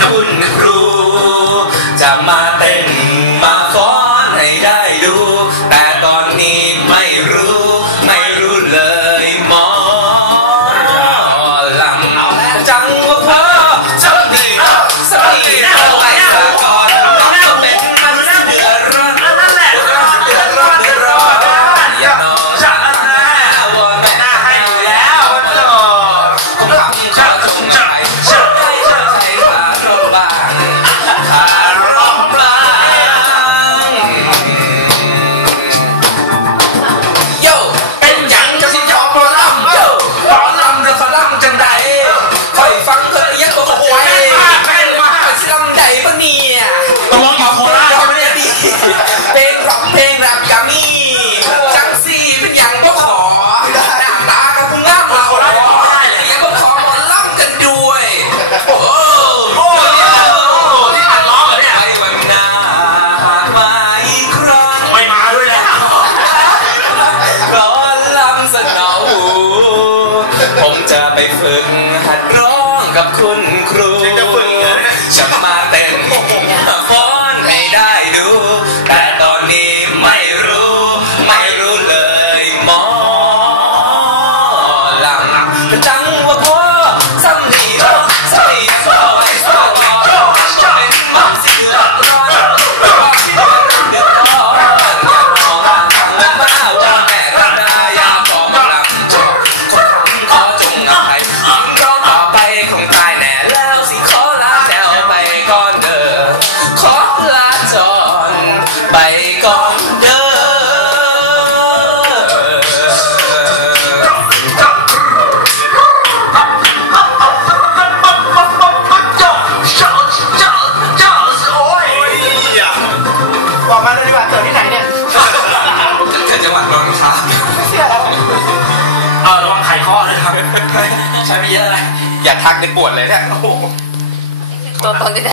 กับคุณครู จะมา ไปฝึกหัดร้องกับคุณครูจะมาเต็ม ใช้ไปเยอะเลยอย่าทักในปวดเลยเนี่ยโอ้โห ตัวตนที่